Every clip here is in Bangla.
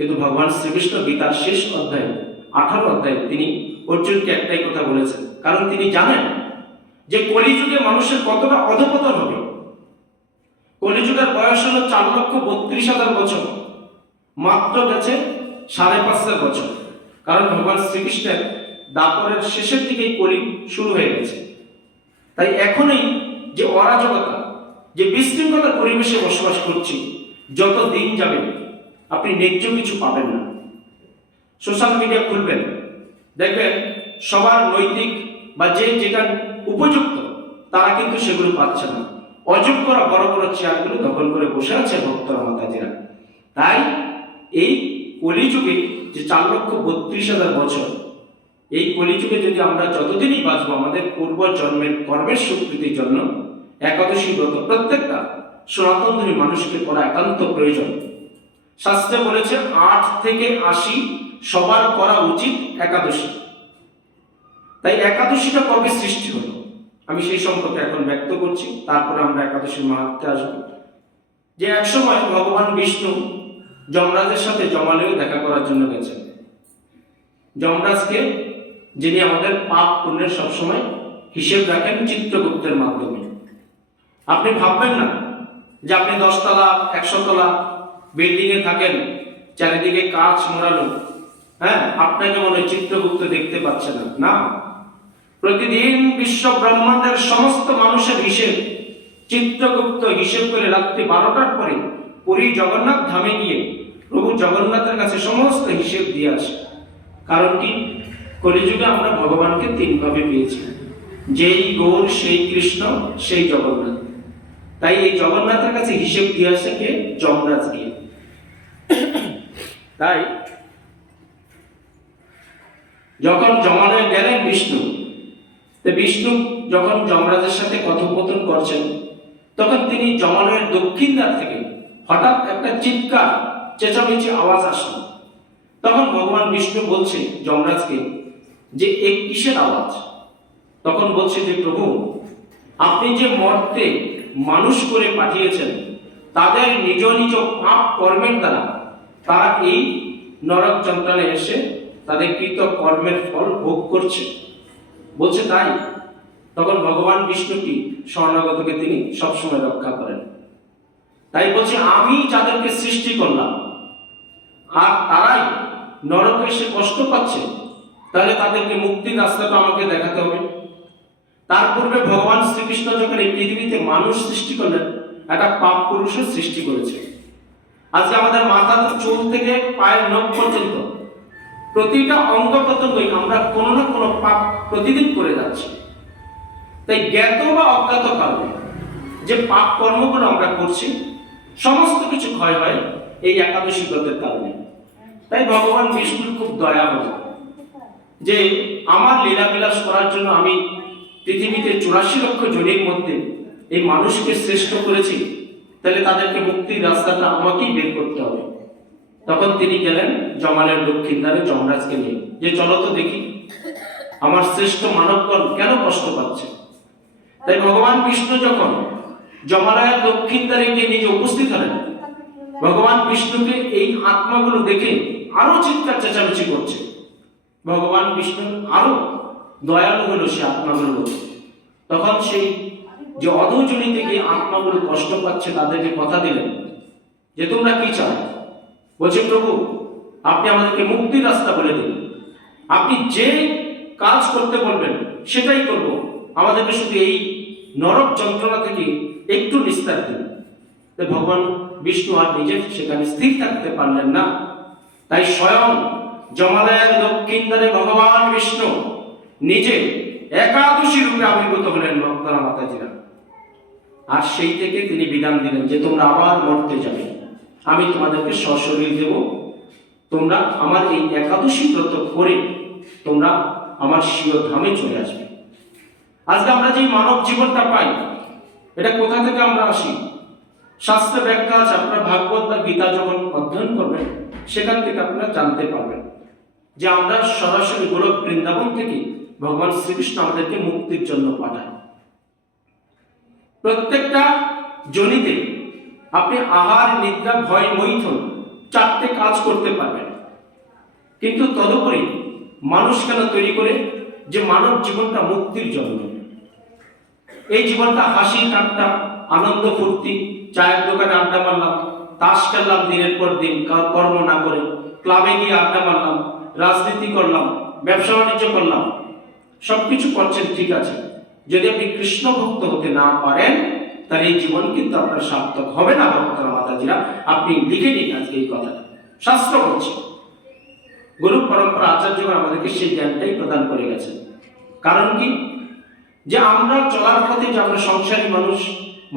কিন্তু ভগবান শ্রীকৃষ্ণ গীতার শেষ অধ্যায়, আঠারো অধ্যায় তিনি অর্জুনকে একটাই কথা বলেছেন। কারণ তিনি জানেন যে কলিযুগে মানুষের কতটা অধপতন হবে। কলিযুগের বয়স হলো চার লক্ষ বত্রিশ হাজার বছর। মাত্র গেছে সাড়ে পাঁচ হাজার বছর। কারণ ভগবান শ্রীকৃষ্ণের দাপরের শেষের দিকেই কলি শুরু হয়ে গেছে। তাই এখনই যে অরাজকতা, যে বিশৃঙ্খলার পরিবেশে বসবাস করছি, যত দিন যাবে আপনি ন্যায্য কিছু পাবেন না। সোশ্যাল মিডিয়া খুলবেন। দেখবেন সবার নৈতিক বা যে যেটা উপযুক্ত, তারা কিন্তু সেগুলো পাচ্ছে না। অযোগ্যরা বড় বড় চেয়ারগুলো দখল করে বসে আছে ভক্তরা, মাতাজিরা। তাই এই কলিযুগে যে চার লক্ষ বত্রিশ হাজার বছর, এই কলিযুগে যদি আমরা যতদিনই বাঁচবো, আমাদের পূর্ব জন্মের কর্মের স্বীকৃতির জন্য একাদশী ব্রত প্রত্যেকটা সনাতন ধর্মী মানুষকে করা একান্ত প্রয়োজন। শাস্ত্রে বলেছে, আট থেকে আশি সবার করা উচিত একাদশী। তাই একাদশীটা কবে সৃষ্টি হলো? আমি সেই সম্পর্কে এখন ব্যক্ত করছি, তারপরে আমরা একাদশীর মাহাত্মে আসব। যে একসময় ভগবান বিষ্ণু যমরাজের সাথে জমালেও দেখা করার জন্য গেছেন। যমরাজকে যিনি আমাদের পাপ পুণ্যের সবসময় হিসেব রাখেন চিত্রগুপ্তের মাধ্যমে। আপনি ভাববেন না যে আপনি দশতলা একশো তলা বিল্ডিং এ থাকেন, চারিদিকে কাজ মোড়ানো। হ্যাঁ আপনাকে মনে চিত্রগুপ্ত দেখতে পাচ্ছে না না? প্রতিদিন বিশ্ব ব্রহ্মাণ্ডের সমস্ত মানুষের হিসেব, চিত্রগুপ্ত হিসেব করে রাত্রি বারোটার পরে পুরী জগন্নাথ ধামে গিয়ে প্রভু জগন্নাথের কাছে সমস্ত হিসেব দিয়ে আসে। কারণ কি? কলিযুগে আমরা ভগবানকে তিনভাবে পেয়েছি। যেই গৌর, সেই কৃষ্ণ, সেই জগন্নাথ। তাই এই জগন্নাথের কাছে হিসেব দিয়ে আসে কে? যমরাজ গিয়ে। তাই, যখন জমালয়ে গেলেন বিষ্ণু, তো বিষ্ণু যখন যমরাজের সাথে কথোপকথন করছেন, তখন তিনি জমালয়ের দক্ষিণ দ্বার থেকে হঠাৎ একটা চিৎকার, চেঁচামেচি আওয়াজ আসলো। তখন ভগবান বিষ্ণু বলছে যমরাজকে যে এই কিসের আওয়াজ? তখন বলছে যে প্রভু, আপনি যে মর্তে মানুষ করে পাঠিয়েছেন, তাদের নিজ নিজ পাপ কর্মের দ্বারা তারা এই নরক যন্ত্রণায় এসে তাদের কৃত কর্মের ফল ভোগ করছে। বলছে তাই। তখন ভগবান বিষ্ণু কি স্বর্ণাগতকে তিনি সবসময় রক্ষা করেন। তাই বলছে, আমি যাদেরকে সৃষ্টি করলাম, আর তারাই নরকে এসে কষ্ট পাচ্ছে, তাহলে তাদেরকে মুক্তির রাস্তাটা আমাকে দেখাতে হবে। তার পূর্বে ভগবান শ্রীকৃষ্ণ যখন এই পৃথিবীতে মানুষ সৃষ্টি করলেন, একটা পাপ পুরুষের সৃষ্টি করেছে। আজকে আমাদের মাথা চুল থেকে পায়ের নখ পর্যন্ত। প্রতিটা অঙ্গ প্রত্যঙ্গই আমরা কোনো না কোনো পাপ প্রতিদিন করে যাচ্ছি। তাই জ্ঞাত বা অজ্ঞাত কারণে যে পাপ কর্মগুলো আমরা করছি, সমস্ত কিছু ক্ষয় হয় এই একাদশী ব্রতের কারণে। তাই ভগবান বিষ্ণুর খুব দয়া হল যে আমার লীলা বিলাস করার জন্য আমি পৃথিবীতে চুরাশি লক্ষ জনের মধ্যে এই মানুষকে শ্রেষ্ঠ করেছি তাহলে তাদেরকে মুক্তির রাস্তাটা আমাকেই বের করতে হবে। তখন তিনি গেলেন জমালের দক্ষিণ দ্বারে যমরাজকে নিয়ে। যে, চলো তো দেখি, আমার শ্রেষ্ঠ মানবগণ কেন কষ্ট পাচ্ছে? তাই ভগবান বিষ্ণু যখন জমালয়ের দক্ষিণ দ্বারে গিয়ে নিজে উপস্থিত হলেন, ভগবান বিষ্ণুকে এই আত্মাগুলো দেখে আরও চিৎকার চেঁচামেচি করছে। ভগবান বিষ্ণু আরও দয়ালু হলো সে আত্মাগুলো। তখন সেই যে অধজনিতে গিয়ে আত্মাগুলো কষ্ট পাচ্ছে, তাদেরকে কথা দিলেন। যে তোমরা কি চাও? বলছে, প্রভু, আপনি আমাদেরকে মুক্তির রাস্তা বলে দিন। আপনি যে কাজ করতে বলবেন, সেটাই করব। আমাদেরকে শুধু এই নরক যন্ত্রণা থেকে একটু নিস্তার দিন। ভগবান বিষ্ণু আর নিজে সেখানে স্থির থাকতে পারলেন না। তাই স্বয়ং জমালয়ের দক্ষিণ দ্বারে ভগবান বিষ্ণু নিজে একাদশী রূপে আবির্ভূত হলেন ভক্তরা মাতাজিরা। আর সেই থেকে তিনি বিধান দিলেন যে তোমরা আবার মরতে যাবে। আমি তোমাদেরকে সশরীর দেব। তোমরা আমার এই একাদশী ব্রত করে তোমরা আমার স্বীয় ধামে চলে আসবে। আজকে আমরা যে মানব জীবনটা পাই, এটা কোথা থেকে আমরা আসি? শাস্ত্র ব্যাখ্যা আছে, আপনারা ভাগবত বা গীতা যখন অধ্যয়ন করবেন, সেখান থেকে আপনারা জানতে পারবেন যে আমরা সরাসরি গোলক বৃন্দাবন থেকে ভগবান শ্রীকৃষ্ণ আমাদেরকে মুক্তির জন্য পাঠায়। প্রত্যেকটা জনিতে আপনি আহার, নিদ্রা, ভয়, মৈথন চারটে কাজ করতে পারবেন। কিন্তু তদুপরি মানুষ কেন তৈরি করে? যে মানব জীবনটা মুক্তির জন্য। এই জীবনটা হাসি, ঠাট্টা, আনন্দ, ফুর্তি, চায়ের দোকানে আড্ডা মারলাম, তাস খেললাম দিনের পর দিন কর্ম না করে, ক্লাবে গিয়ে আড্ডা মারলাম, রাজনীতি করলাম, ব্যবসা বাণিজ্য করলাম, সবকিছু করছেন ঠিক আছে। যদি আপনি কৃষ্ণ ভক্ত হতে না পারেন, তাহলে এই জীবন কিন্তু আপনার সার্থক হবে না ভক্তরা মাতাজিরা আপনি লিখে নিন আজকে এই কথাটা। শাস্ত্র বলছে, গুরু পরম্পরা আচার্যগণ আমাদেরকে সেই জ্ঞানটাই প্রদান করে গেছেন। কারণ কি? যে আমরা চলার পথে যে আমরা সংসারী মানুষ,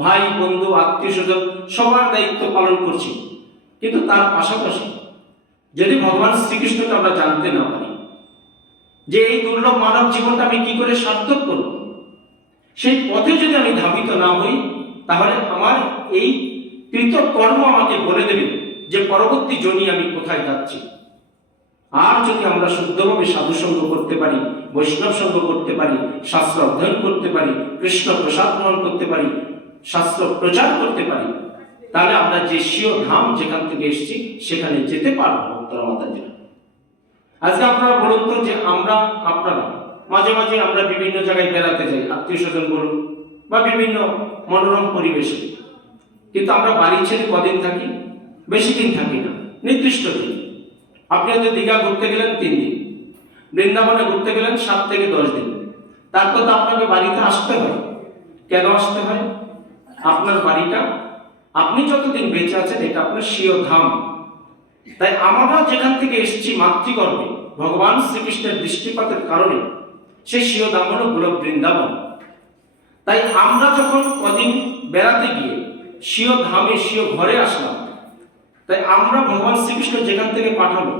ভাই, বন্ধু আত্মীয় স্বজন সবার দায়িত্ব পালন করছি। কিন্তু তার পাশাপাশি যদি ভগবান শ্রীকৃষ্ণকে আমরা জানতে না পারি, যে এই দুর্লভ মানব জীবনটা আমি কি করে সার্থক করব? সেই পথে যদি আমি ধাবিত না হই, তাহলে আমার এই কৃত কর্ম আমাকে বলে দেবে যে পরবর্তী জনি আমি কোথায় যাচ্ছি। আর যদি আমরা শুদ্ধভাবে সাধু সঙ্গ করতে পারি, বৈষ্ণব সঙ্গ করতে পারি, শাস্ত্র অধ্যয়ন করতে পারি, কৃষ্ণ প্রসাদ গ্রহণ করতে পারি, শাস্ত্র প্রচার করতে পারি, তাহলে আমরা যে স্বীয় ধাম যেখান থেকে এসেছি, সেখানে যেতে পারব আজকে আপনারা বলুন তো যে আমরা আপনারা মাঝে মাঝে আমরা বিভিন্ন জায়গায় বেড়াতে যাই, আত্মীয় স্বজন বলুন, বা বিভিন্ন মনোরম পরিবেশে। কিন্তু আমরা বাড়ি ছেড়ে কদিন থাকি? বেশি দিন থাকি না, নির্দিষ্ট দিন। আপনি হয়তো দীঘা ঘুরতে গেলেন তিন দিন, বৃন্দাবনে ঘুরতে গেলেন সাত থেকে দশ দিন। তারপর তো আপনাকে বাড়িতে আসতে হয়। কেন আসতে হয়? আপনার বাড়িটা, আপনি যতদিন বেঁচে আছেন, এটা আপনার স্বীয় ধাম। তাই আমরা যেখান থেকে এসেছি মাতৃগর্ভে, ভগবান শ্রীকৃষ্ণের দৃষ্টিপাতের কারণে সেই স্বীয় ধাম হলো বৃন্দাবন। তাই আমরা যখন কদিন বেড়াতে গিয়ে স্বীয় ধামে, স্বীয় ঘরে আসলাম, তাই আমরা ভগবান শ্রীকৃষ্ণ যেখান থেকে পাঠালো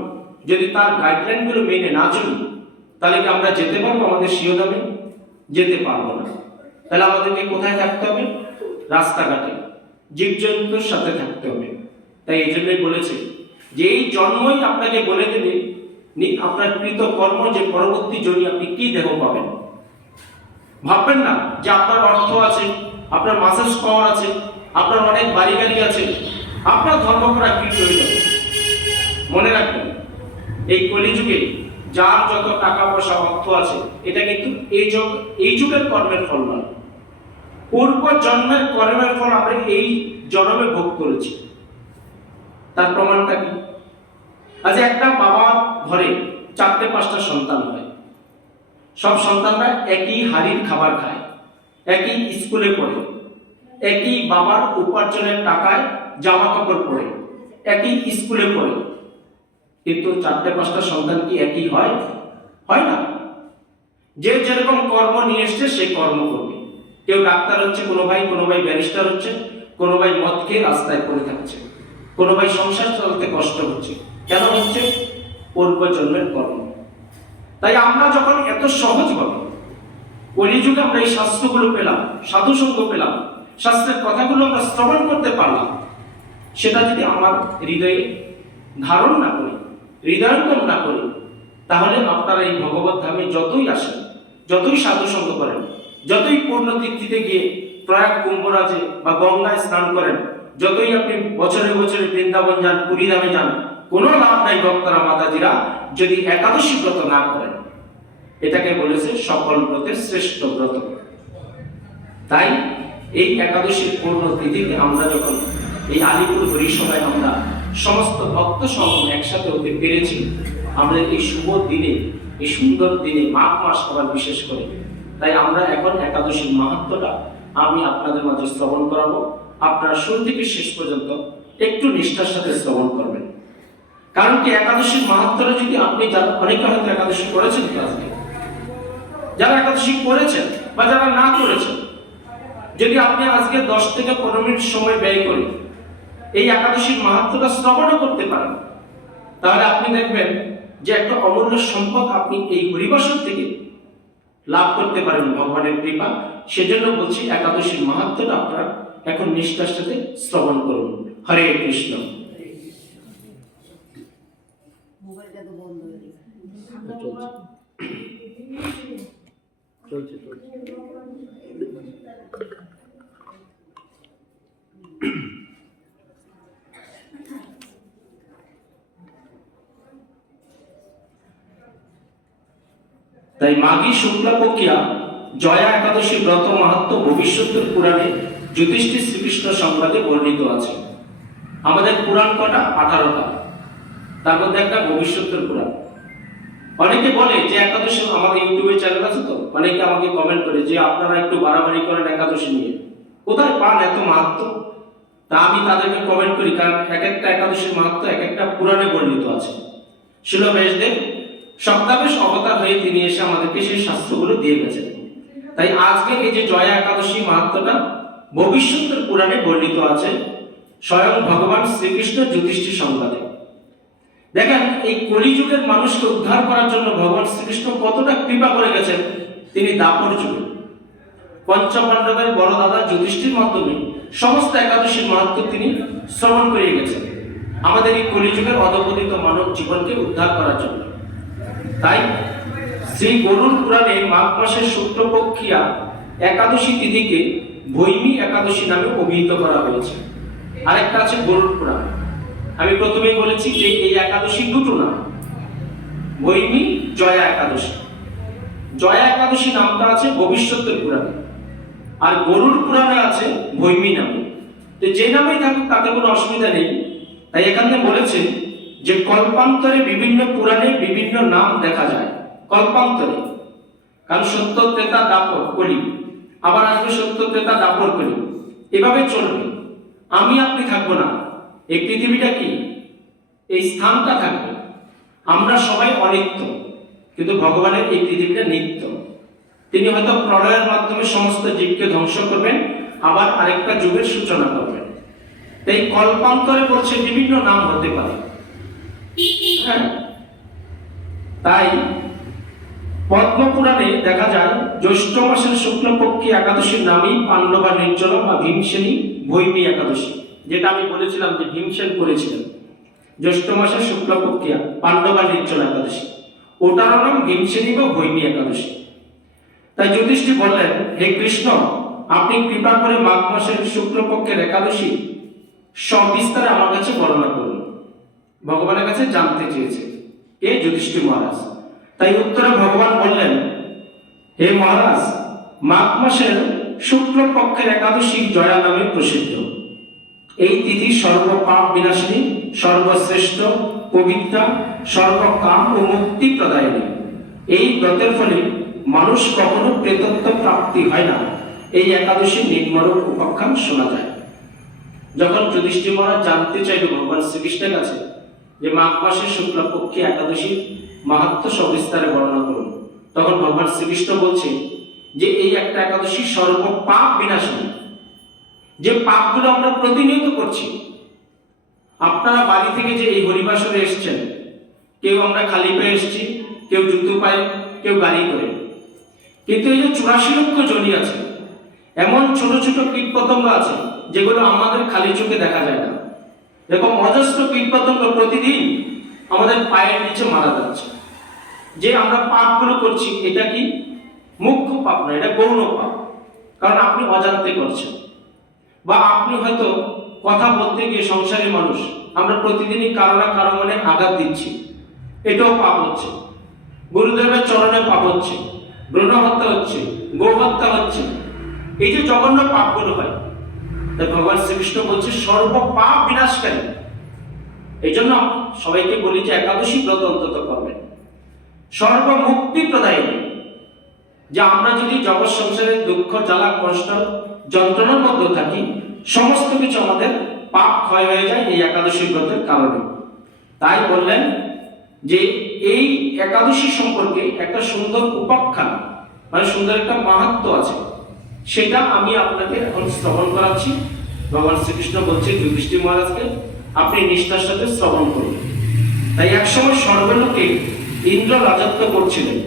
যদি তার গাইডলাইনগুলো মেনে না চলি, তাহলে কি আমরা যেতে পারব আমাদের স্বীয় ধামে? যেতে পারব না। তাহলে আমাদেরকে কোথায় থাকতে হবে? রাস্তাঘাটে। জীবজন্তুর সাথে থাকতে হবে। তাই এই জন্যই বলেছে যে, এই জন্মই আপনাকে বলে দেবে আপনার কৃত কর্ম যে পরবর্তী জনি আপনি কি দেহ পাবেন? ভাববেন না যে আপনার অর্থ আছে, আপনার মাসেজ পাওয়ার আছে, আপনার অনেক বাড়ি গাড়ি আছে, আপনার ধর্ম করা কি প্রয়োজন মনে রাখবেন, এই কলিযুগে যার যত টাকা পয়সা অর্থ আছে, এটা কিন্তু এই যুগ, এই যুগের কর্মের ফল নয়। পূর্ব জন্মের কর্মের ফল আমরা এই জন্মে ভোগ করেছি। তার প্রমাণটা কি? আজ একটা বাবার ঘরে চারটে পাঁচটা সন্তান হয়। সব সন্তানরা একই হাড়ির খাবার খায়, একই স্কুলে পড়ে, একই বাবার উপার্জনের টাকায় জামা কাপড় পরে, একই স্কুলে পড়ে। কিন্তু চারটে পাঁচটা সন্তান কি একই হয়? হয় না। যে যেরকম কর্ম নিয়ে এসছে, সে কর্ম করবে। কেউ ডাক্তার হচ্ছে, কোনো ভাই কোনো ভাই ব্যারিস্টার হচ্ছে, কোনো ভাই মদ খেয়ে রাস্তায় পড়ে থাকছে, কোনো ভাই সংসার চালাতে কষ্ট হচ্ছে। কেন হচ্ছে? পূর্ব জন্মের কর্ম তাই আমরা যখন এত সহজভাবে কলিযুগে আমরা এই শাস্ত্রগুলো পেলাম, সাধু সঙ্গ পেলাম, শাস্ত্রের কথাগুলো আমরা শ্রবণ করতে পারলাম, সেটা যদি আমার হৃদয়ে ধারণ না করি, হৃদয়ঙ্গম না করি, তাহলে আপনারা এই ভগবত ধামে যতই আসেন, যতই সাধু সঙ্গ করেন, যতই পূর্ণ তিথিতে গিয়ে প্রয়াগ কুম্ভরাজে বা গঙ্গায় স্নান করেন, যতই আপনি বছরে বছরে বৃন্দাবন যান, পুরী ধামে যান কোনো লাভ নাই ভক্তরা, মাতাজিরা, যদি একাদশী ব্রত না করেন। এটাকে বলেছে সকল ব্রতের শ্রেষ্ঠ ব্রত। তাই এই একাদশীর পূর্ণ তিথিতে আমরা যখন এই আলিপুর হরিসভায় আমরা সমস্ত ভক্ত সঙ্গ একসাথে হতে পেরেছি, আমরা এই শুভ দিনে, এই সুন্দর দিনে মাঘ মাস আবার বিশেষ করে। তাই আমরা এখন একাদশীর মাহাত্মটা আমি আপনাদের মাঝে শ্রবণ করাবো। আপনারা শুরু থেকে শেষ পর্যন্ত একটু নিষ্ঠার সাথে শ্রবণ করবেন কারণ কি একাদশীর মাহাত্মটা যদি আপনি যারা অনেকে হয়তো একাদশী করেছেন আজকে যারা একাদশী করেছেন বা যারা না করেছেন, যদি আপনি আজকে দশ থেকে পনেরো মিনিট সময় ব্যয় করে এই একাদশীর মাহাত্মটা শ্রবণও করতে পারেন, তাহলে আপনি দেখবেন যে একটা অমূল্য সম্পদ আপনি এই হরিবাসন থেকে লাভ করতে পারেন ভগবানের কৃপা। সেজন্য বলছি, একাদশীর মাহাত্মটা আপনারা এখন নিষ্ঠার সাথে শ্রবণ করুন। হরে কৃষ্ণ। চলছে। চলছে তাই মাঘী শুক্লা পক্ষিয়া জয়া একাদশী ব্রত মাহাত্ম ভবিষ্যতের পুরাণে যুধিষ্ঠির শ্রীকৃষ্ণ সংবাদে বর্ণিত আছে। আমাদের পুরাণ কটা? আঠারোটা। তার মধ্যে একটা ভবিষ্যতের পুরাণ। অনেকে বলে যে একাদশী আমাদের ইউটিউবে চ্যানেল আছে তো, অনেকে আমাকে কমেন্ট করে যে আপনারা একটু বাড়াবাড়ি করেন একাদশী নিয়ে। কোথায় পান এত মাহাত্ম? তা আমি তাদেরকে কমেন্ট করি, কারণ এক একটা একাদশীর মাহাত্ম এক একটা পুরাণে বর্ণিত আছে। শিল ব্যাসদেব সপ্তাবেশ অবতার হয়ে তিনি এসে আমাদেরকে সেই শাস্ত্রগুলো দিয়ে গেছেন। তাই আজকে এই যে জয়া একাদশী মাহাত্মটা ভবিষ্যতের পুরাণে বর্ণিত আছে, স্বয়ং ভগবান শ্রীকৃষ্ণ যুধিষ্ঠির সংবাদে। দেখেন, এই কলিযুগের মানুষকে উদ্ধার করার জন্য ভগবান শ্রীকৃষ্ণ কতটা কৃপা করে গেছেন? তিনি দাপর যুগে। পঞ্চপাণ্ডবের বড় দাদা যুধিষ্ঠির মাধ্যমে সমস্ত একাদশীর মাহাত্ম তিনি শ্রবণ করিয়ে গেছেন। আমাদের এই কলিযুগের অধপতিত মানব জীবনকে উদ্ধার করার জন্য। তাই শ্রী গরুর পুরাণে মাঘ মাসের শুক্লপক্ষিয়া একাদশী তিথিকে ভৈমী একাদশী নামে অভিহিত করা হয়েছে। আরেকটা আছে গরুর পুরাণ। আমি প্রথমেই বলেছি যে এই একাদশী দুটো নাম। ভৈমী জয়া একাদশী। জয়া একাদশী নামটা আছে ভবিষ্যতের পুরাণে। আর গরুর পুরাণে আছে ভৈমী নামে। তো যে নামেই থাকুক, তাতে কোনো অসুবিধা নেই। তাই এখানে বলেছে যে কল্পান্তরে বিভিন্ন পুরাণে বিভিন্ন নাম দেখা যায়। কল্পান্তরে। কারণ সত্য, ত্রেতা, দাপর, কলি। আবার আসবে সত্য, ত্রেতা, দাপর, কলি। এভাবে চলবে। আমি আপনি থাকব না। এই পৃথিবীটা কি? এই স্থানটা থাকবে। আমরা সবাই অনিত্য, কিন্তু ভগবানের এই পৃথিবীটা নিত্য। তিনি হয়তো প্রলয়ের মাধ্যমে সমস্ত জীবকে ধ্বংস করবেন, আবার আরেকটা যুগের সূচনা করবেন। তাই কল্পান্তরে বলছে বিভিন্ন নাম হতে পারে। হ্যাঁ? তাই পদ্মপুরাণে দেখা যায়, জ্যৈষ্ঠ মাসের শুক্লপক্ষী একাদশীর নামই পাণ্ডবা নির্জলা বা ভীমসেনী ভৈমী একাদশী। যেটা আমি বলেছিলাম যে ভীমসেন করেছিলেন। জ্যৈষ্ঠ মাসের শুক্লপক্ষিয়া পাণ্ডবা নির্জলা একাদশী। ওটার নাম ভীমসেনী বা ভৈমী একাদশী। তাই যুধিষ্ঠির বললেন, হে কৃষ্ণ, আপনি কৃপা করে মাঘ মাসের শুক্লপক্ষের একাদশী সবিস্তারে আমার কাছে বর্ণনা করুন। ভগবানের কাছে জানতে চেয়েছে এ যুধিষ্ঠির মহারাজ। তাই উত্তরে ভগবান বললেন, হে মহারাজ, মাঘ মাসের শুক্লপক্ষের একাদশী জয়া নামে প্রসিদ্ধ। এই তিথি সর্বপাপ বিনাশিনী সর্বশ্রেষ্ঠ, পবিত্রা, সর্বকাম ও মুক্তি প্রদায়িনী। এই ব্রতের ফলে মানুষ কখনো প্রেতত্ব প্রাপ্তি হয় না। এই একাদশী নির্মল উপাখ্যান শোনা যায়। যখন যুধিষ্ঠির মহারাজ জানতে চাইল ভগবান শ্রীকৃষ্ণের কাছে যে মাঘ মাসের শুক্লপক্ষী একাদশী মাহাত্ম সবিস্তারে বর্ণনা করুন, তখন ভগবান শ্রীকৃষ্ণ বলছে যে এই একটা একাদশী সর্ব পাপ বিনাশনী যে পাপগুলো আমরা প্রতিনিয়ত করছি। আপনারা বাড়ি থেকে যে এই হরিবাসরে এসেছেন, কেউ আমরা খালি পেয়ে এসেছি, কেউ জুতো পায়ে, কেউ গাড়ি করে। কিন্তু এই যে চুরাশি লক্ষ জনি আছে, এমন ছোট ছোট কীট পতঙ্গ আছে, যেগুলো আমাদের খালি চোখে দেখা যায় না। এরকম অজস্র কীট পতঙ্গ প্রতিদিন আমাদের পায়ের নিচে মারা যাচ্ছে। যে আমরা পাপগুলো করছি, এটা কি মুখ্য পাপ না, এটা গৌণ পাপ। কারণ আপনি অজান্তে করছেন। বা আপনি হয়তো কথা বলতে গিয়ে সংসারী মানুষ, আমরা প্রতিদিনই কারও না কারও মনে আঘাত দিচ্ছি। এটাও পাপ হচ্ছে। গুরুদেবের চরণে পাপ হচ্ছে। ব্রণ হত্যা হচ্ছে। গো হত্যা হচ্ছে। এই যে জঘন্য পাপগুলো হয়, তাই ভগবান শ্রীকৃষ্ণ বলছে সর্ব পাপ বিনাশকারী এই জন্য সবাইকে বলি যে একাদশী ব্রত অন্তত করবেন। সর্বমুক্তি প্রদায়িনী। যে আমরা যদি জগৎ সংসারের দুঃখ, জ্বালা, কষ্ট যন্ত্রণার মধ্যে থাকি, সমস্ত কিছু আমাদের পাপ ক্ষয় হয়ে যায় এই একাদশী ব্রতের কারণে। তাই বললেন যে এই একাদশী সম্পর্কে একটা সুন্দর উপাখ্যান মানে সুন্দর একটা মাহাত্ম আছে। সেটা আমি আপনাকে এখন শ্রবণ করাচ্ছি। ভগবান শ্রীকৃষ্ণ বলছে যুধিষ্ঠির মহারাজকে আপনি নিষ্ঠার সাথে শ্রবণ করুন। তাই একসময় সর্বলোকে ইন্দ্র রাজত্ব করছিলেন।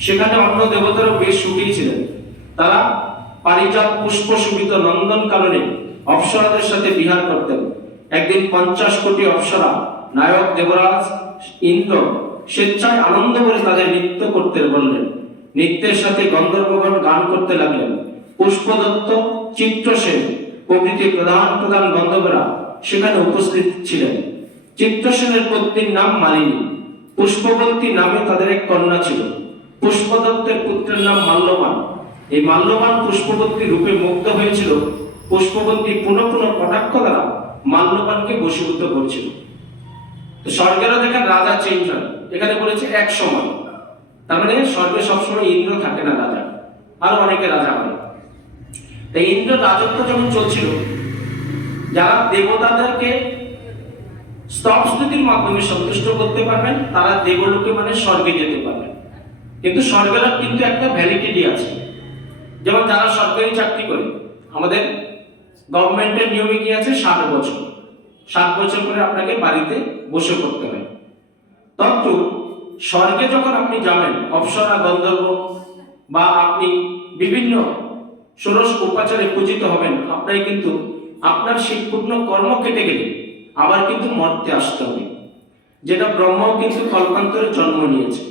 সেখানে অন্য দেবতারও বেশ সুখী ছিলেন। তারা পারিজাত পুষ্প সুবিত নন্দন কাননে অপ্সরাদের সাথে বিহার করতেন। একদিন পঞ্চাশ কোটি অপ্সরা, নায়ক দেবরাজ ইন্দ্র স্বেচ্ছায় আনন্দ করে তাদের নৃত্য করতে বললেন। নৃত্যের সাথে গন্ধর্বগণ গান করতে লাগলেন। পুষ্পদত্ত, চিত্রসেন প্রভৃতি প্রধান প্রধান গন্ধর্বরা সেখানে উপস্থিত ছিলেন। চিত্রসেনের পত্নীর নাম মালিনী। পুষ্পবন্তী নামে তাদের এক কন্যা ছিল। পুষ্পদত্তের পুত্রের নাম মাল্যবান। এই মাল্যবান পুষ্পবতী রূপে মুগ্ধ হয়েছিল, পুষ্পবতী পুনঃ পুনঃ কটাক্ষ দ্বারা মাল্যবানকে বশীভূত করছিল। তো স্বর্গেরও দেখেন রাজা চেঞ্জ হয়, এখানে বলেছে এক সময়। তার মানে স্বর্গে সবসময় ইন্দ্র থাকে না রাজা, আরও অনেকে রাজা হয়। তাই ইন্দ্র রাজত্ব যখন চলছিল, যারা দেবতাদেরকে স্তব স্তুতির মাধ্যমে সন্তুষ্ট করতে পারবেন, তারা দেবলোকে মানে স্বর্গে যেতে পারবেন। কিন্তু স্বর্গের কিন্তু একটা ভ্যালিডিটি আছে। যেমন যারা সরকারি চাকরি করে, আমাদের গভর্নমেন্টের নিয়মে কি আছে? ষাট বছর। ষাট বছর করে আপনাকে বাড়িতে বসে করতে হয়। তত্ত্ব, স্বর্গে যখন আপনি যাবেন, অপসরা, গন্ধর্ব, বা আপনি বিভিন্ন ষোড়শ উপাচারে পূজিত হবেন আপনাকে কিন্তু আপনার সেই পূর্ণ কর্ম কেটে গেলে আবার কিন্তু মর্তে আসতে হবে। যেটা ব্রহ্ম কিন্তু কল্পান্তরে জন্ম নিয়েছে,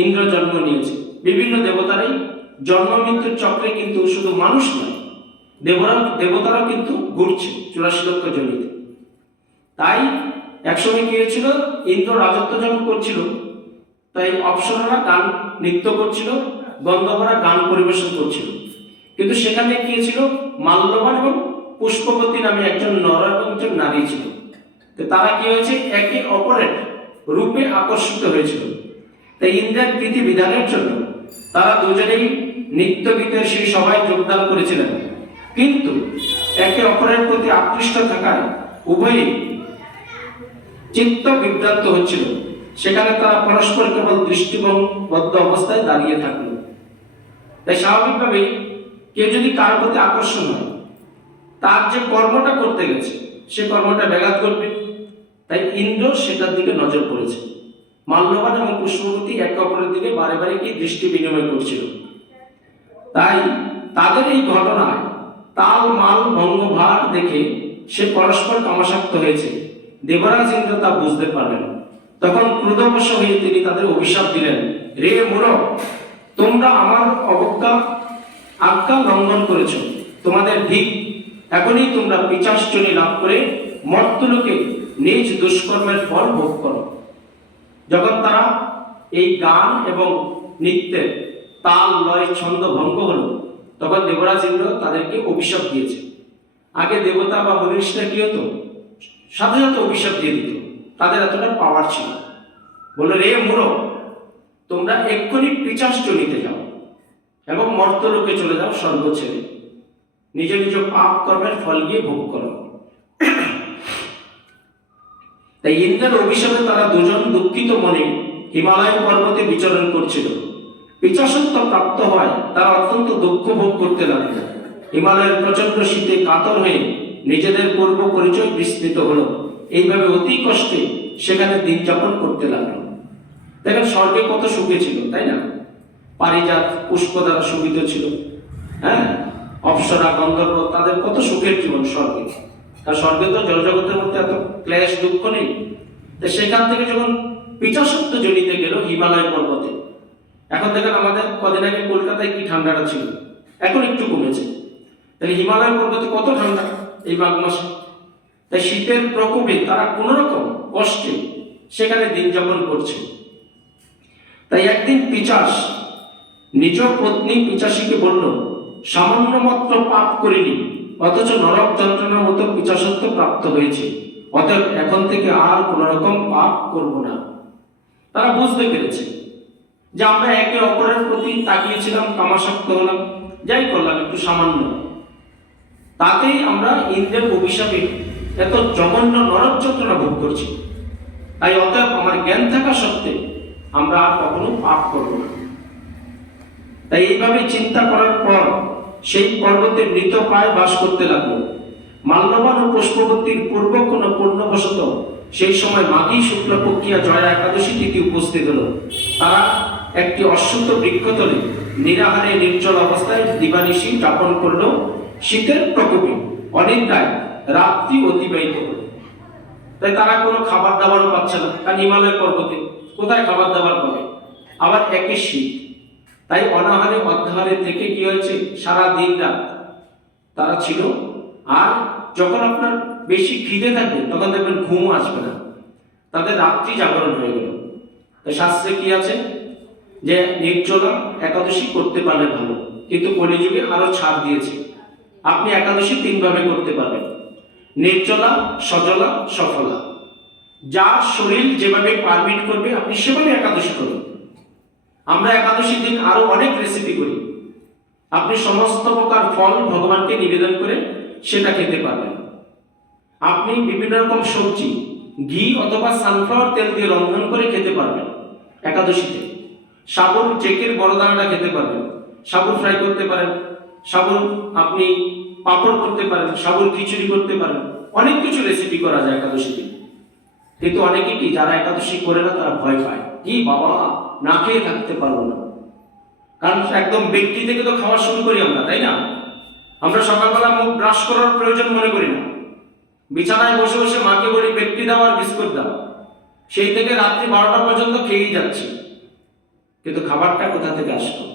ইন্দ্র জন্ম নিয়েছে, বিভিন্ন দেবতারাই জন্ম মৃত্যুর চক্রে কিন্তু শুধু মানুষ নয়, দেবরা দেবতারাও কিন্তু ঘুরছে চুরাশি লক্ষ জনিতে তাই একসময় কি হয়েছিল, ইন্দ্র রাজত্ব যখন করছিল, তাই অপসররা গান, নৃত্য করছিল, গন্ধর্বরা গান পরিবেশন করছিল। কিন্তু সেখানে কি ছিল মাল্যবান এবং পুষ্পবতী নামে একজন নর এবং একজন নারী ছিল। তো তারা কি হয়েছে, একে অপরের রূপে আকর্ষিত হয়েছিল। তাই ইন্দ্রের বিধি বিধানের জন্য তারা দুজনেই নৃত্য গীতের সেই সভায় যোগদান করেছিলেন। কিন্তু একে অপরের প্রতি আকৃষ্ট থাকায় উভয়ই চিত্ত বিভ্রান্ত হচ্ছিল। সেখানে তারা পরস্পর কেবল দৃষ্টিবদ্ধ অবস্থায় দাঁড়িয়ে থাকল। তাই স্বাভাবিকভাবে কেউ যদি কারোর প্রতি আকর্ষণ হয়, তার যে কর্মটা করতে গেছে, সে কর্মটা ব্যাঘাত করবে তাই ইন্দ্র সেটার দিকে নজর পড়েছে মাল্যবান এবং পুষ্পবতী একে অপরের দিকে বারে বারে কি দৃষ্টি বিনিময় করছিল? তাই তাদের এই ঘটনায় তাল, মাল, ভঙ্গ, ভার দেখে সে পরস্পর কামাসক্ত হয়েছে। দেবরাজ ইন্দ্র তা বুঝতে পারলেন। তখন ক্রোধবশ হয়ে তিনি তাদের অভিশাপ দিলেন, রে মূরখ তোমরা আমার অবজ্ঞা, আজ্ঞা লঙ্ঘন করেছ। তোমাদের ভিক, এখনই তোমরা পিচাশ্চনি লাভ করে মর্তলোকে নিজ দুষ্কর্মের ফল ভোগ করো। যখন তারা এই গান এবং নৃত্যের তাল, লয়, ছন্দ ভঙ্গ হলো, তখন দেবরাজ ইন্দ্র তাদেরকে অভিশাপ দিয়েছে। আগে দেবতা বা মনীষরা কি হতো? সাথে সাথে অভিশাপ দিয়ে দিত। তাদের এতটা পাওয়ার ছিল। বলল, রে মুরো তোমরা এক্ষুনি পিচাস চলিতে যাও এবং মর্তলোকে চলে যাও স্বর্গ ছেড়ে। নিজ নিজ পাপ কর্মের ফল গিয়ে ভোগ করো। তাই ইন্দ্রের অভিশাপে তারা দুজন দুঃখিত মনে হিমালয় পর্বতে বিচরণ করছিল। পিচাসত্ব প্রাপ্ত হয়, তারা অত্যন্ত দুঃখ ভোগ করতে লাগল। হিমালয়ের প্রচণ্ড শীতে কাতর হয়ে নিজেদের পূর্ব পরিচয় বিস্তৃত হলো। এইভাবে অতি কষ্টে সেখানে দিন যাপন করতে লাগল। দেখেন, স্বর্গে কত সুখে ছিল, তাই না? পারিজাত, পুষ্প দ্বারা শোভিত ছিল। হ্যাঁ? অপসরা, গন্ধর্ব, তাদের কত সুখের জীবন স্বর্গে। আর স্বর্গে তো জলজগতের মধ্যে এত ক্লেশ, দুঃখ নেই। সেখান থেকে যখন পিচাসত্ব জনিতে গেল হিমালয় পর্বতে, এখন দেখেন আমাদের কদিন আগে কলকাতায় কি ঠান্ডাটা ছিল? এখন একটু কমেছে। তাহলে হিমালয় পর্বতে কত ঠান্ডা এই মাঘ মাসে? তাই শীতের প্রকোপে তারা কোনো রকম কষ্টে সেখানে দিন যাপন করছে। তাই একদিন পিচাস, নিজ পত্নী পিচাসীকে বলল, সামান্য মাত্র পাপ করিনি অথচ নরক যন্ত্রণার মতো পিচাসত্ব প্রাপ্ত হয়েছে। অতএব এখন থেকে আর কোন রকম পাপ করব না। তারা বুঝতে পেরেছে যে আমরা একে অপরের প্রতি তাকিয়েছিলাম কামাসক্ত হলাম। যাই করলাম, একটু সামান্য। তাতেই আমরা ইন্দ্রের অভিশাপে এত জঘন্য নরক যন্ত্রণা ভোগ করছি। তাই অতএব আমার জ্ঞান থাকা সত্ত্বে আমরা আর কখনো পাপ করব না। তাই এইভাবে চিন্তা করার পর সেই পর্বতে মৃত প্রায় বাস করতে লাগল। মাল্যবান ও পুষ্পবর্তীর পূর্ব কোন পূর্ণবশত সেই সময় মাঘী শুক্লপক্ষিয়া জয়া একাদশী তিথি উপস্থিত হলো। তারা একটি অশ্বত বৃক্ষতলে নিরাহারে নির্জল অবস্থায় দিবানিশি যাপন করল। শীতের প্রকোপে অনিদ্রায় রাত্রি অতিবাহিত হলো। তাই তারা কোনো খাবার দাবারও পাচ্ছে না। কারণ হিমালয় পর্বতে কোথায় খাবার দাবার পাবে? আবার একে শীত। তাই অনাহারে অধ্যাহারে থেকে কি হয়েছে? সারা দিন রাত তারা ছিল। আর যখন আপনার বেশি খিদে থাকবে, তখন দেখবেন ঘুম আসবে না। তাদের রাত্রি জাগরণ হয়ে গেল। তাই শাস্ত্রে কি আছে? যে নির্জলা একাদশী করতে পারলে ভালো। কিন্তু কলিযুগে আরও ছাড় দিয়েছে। আপনি একাদশী তিনভাবে করতে পারবেন। নির্জলা, সজলা, সফলা। যার শরীর যেভাবে পারমিট করবে, আপনি সেভাবে একাদশী করুন আমরা একাদশী দিন আরও অনেক রেসিপি করি। আপনি সমস্ত প্রকার ফল ভগবানকে নিবেদন করে সেটা খেতে পারবেন। আপনি বিভিন্ন রকম সবজি, ঘি অথবা সানফ্লাওয়ার তেল দিয়ে রন্ধন করে খেতে পারবেন একাদশীতে। সাবুর চেকের বড়দানাটা খেতে পারবেন, সাবুর ফ্রাই করতে পারেন, সাবুর আপনি পাপড় করতে পারেন, সাবুর খিচুড়ি করতে পারেন, অনেক কিছু রেসিপি করা যায় একাদশীতে। কিন্তু অনেকে কি, যারা একাদশী করে না, তারা ভয় পায়, কি বাবা না খেয়ে থাকতে পারব না। কারণ একদম ব্যক্তি থেকে তো খাওয়া শুরু করি আমরা, তাই না? আমরা সকালবেলা মুখ ব্রাশ করার প্রয়োজন মনে করি না। বিছানায় বসে বসে মাকে বলি ব্যক্তি দাও আর বিস্কুট দাও। সেই থেকে রাত্রি বারোটা পর্যন্ত খেয়েই যাচ্ছি। কিন্তু খাবারটা কোথা থেকে আসলো?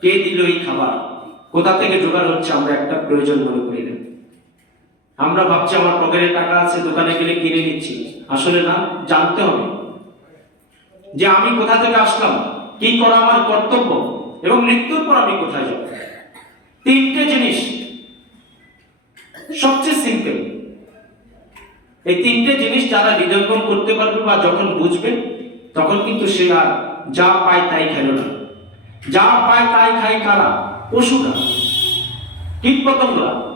কে দিল এই খাবার? কোথা থেকে জোগাড় হচ্ছে আমরা একটা প্রয়োজন মনে করি না। আমরা ভাবছি আমার পকেটে টাকা আছে, দোকানে গেলে কিনে নিচ্ছি। আসলে না, জানতে হবে। যে আমি কোথা থেকে আসলাম? কি করা আমার কর্তব্য? এবং মৃত্যুর পর আমি কোথায় যাব? তিনটে জিনিস সবচেয়ে সিম্পল এই তিনটে জিনিস যারা হৃদয়ঙ্গম করতে পারবে বা যখন বুঝবে, তখন কিন্তু সে আর যা পায় তাই খেল না। যা পায় তাই খায় কারা? পশুরা। কীট পতঙ্গরা